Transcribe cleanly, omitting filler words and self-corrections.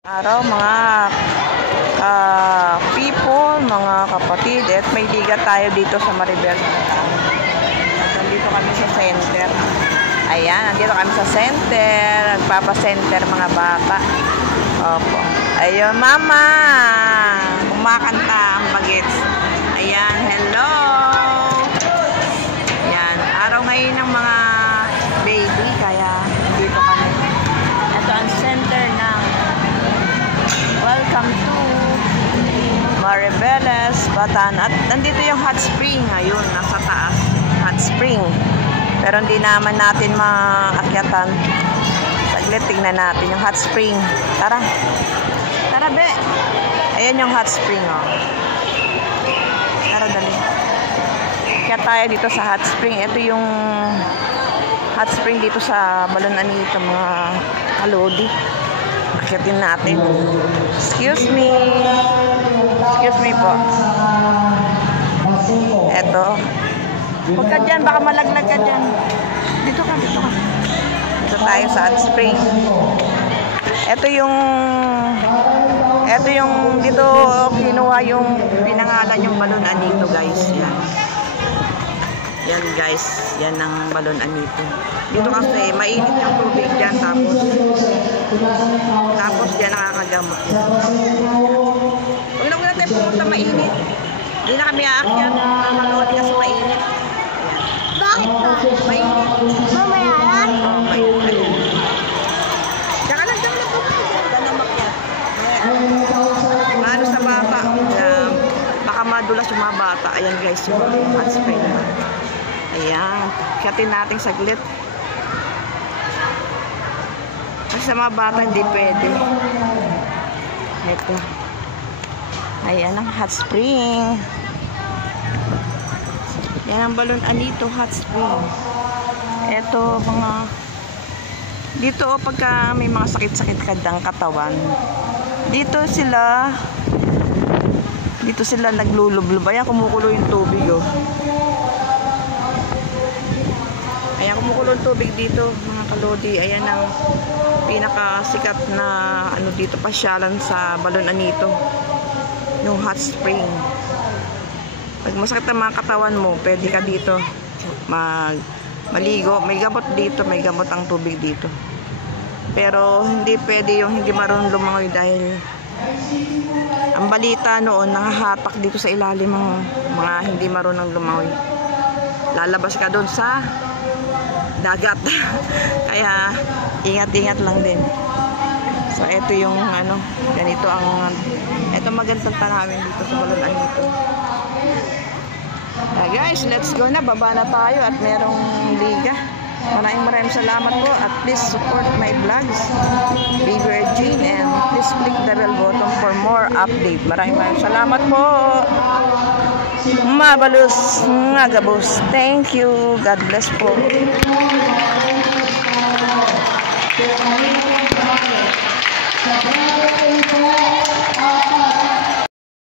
Araw mga people, mga kapatid, at may liga tayo dito sa Maribel. Nandito kami sa center. Ayan, nandito kami sa center. Nagpapa-center mga bata. Opo. Ayun, mama. Kumakanta ang bagets. Ayan, hello. Ayan, araw ngayon ng mga baby, kaya nandito kami. Ito ang center ng welcome to Maribeles, Batan. At nandito yung hot spring. Ayun, nasa taas. Hot spring. Pero hindi naman natin maakyatan. Saglit, tingnan natin yung hot spring. Tara. Tara, be. Ayan yung hot spring, oh. Tara, dali. Kaya tayo dito sa hot spring. Ito yung hot spring dito sa Balon Anita, mga kalodi. Akyatin natin. Excuse me. Excuse me po. Eto. Huwag ka dyan. Baka malaglag ka dyan. Dito ka, dito ka. Dito tayo sa hot spring. Ito yung dito kinuha yung pinangalan yung Balon Anito, guys. Yan. Yan, guys. Yan ang Balon Anito. Dito kasi mainit yung tubig dyan, tapos dyan nakakagamot. Huwag na muna tayo pumunta mainit. Hindi na kami aakyat. Nakakalood kasi mainit. Bakit ba? Mainit. Mamaya lang? Oo, mainit. Tsaka lang dyan lang po. Dyan na makyat. Maano sa bata. Baka madulas yung mga bata. Ayan, guys, yung hot spring. Ayan. Kyatin natin saglit. Kasi sa mga bata hindi pwede. Ito. Ayan ang hot spring. Yan ang Balon Anito hot spring. Ito mga dito pagka may mga sakit-sakit kadang katawan. Dito sila naglulublob. Ayan, kumukulo yung tubig, oh. Ayan, kumukulo yung tubig dito, mga kalodi. Ayan ang pinakasikat na ano dito, pasyalan sa Balon Anito, yung hot spring. Pag masakit ang mga katawan mo, pwede ka dito maligo. May gamot dito, may gamot ang tubig dito. Pero hindi pwede yung hindi marunong lumangoy, dahil ang balita noon, nakahatak dito sa ilalim ng mga hindi marunong lumangoy. Lalabas ka doon sa dagat. Kaya ingat-ingat lang din. So ito yung ano, ganito ang ito magandang tanawin dito sa Balon Anito. Guys, let's go na. Baba na tayo at merong liga. Maraming salamat po, at please support my vlogs, Baby Virgin, and please click the bell button for more update. Maraming salamat po. Mabalus nga gabos. Thank you. God bless po. Sa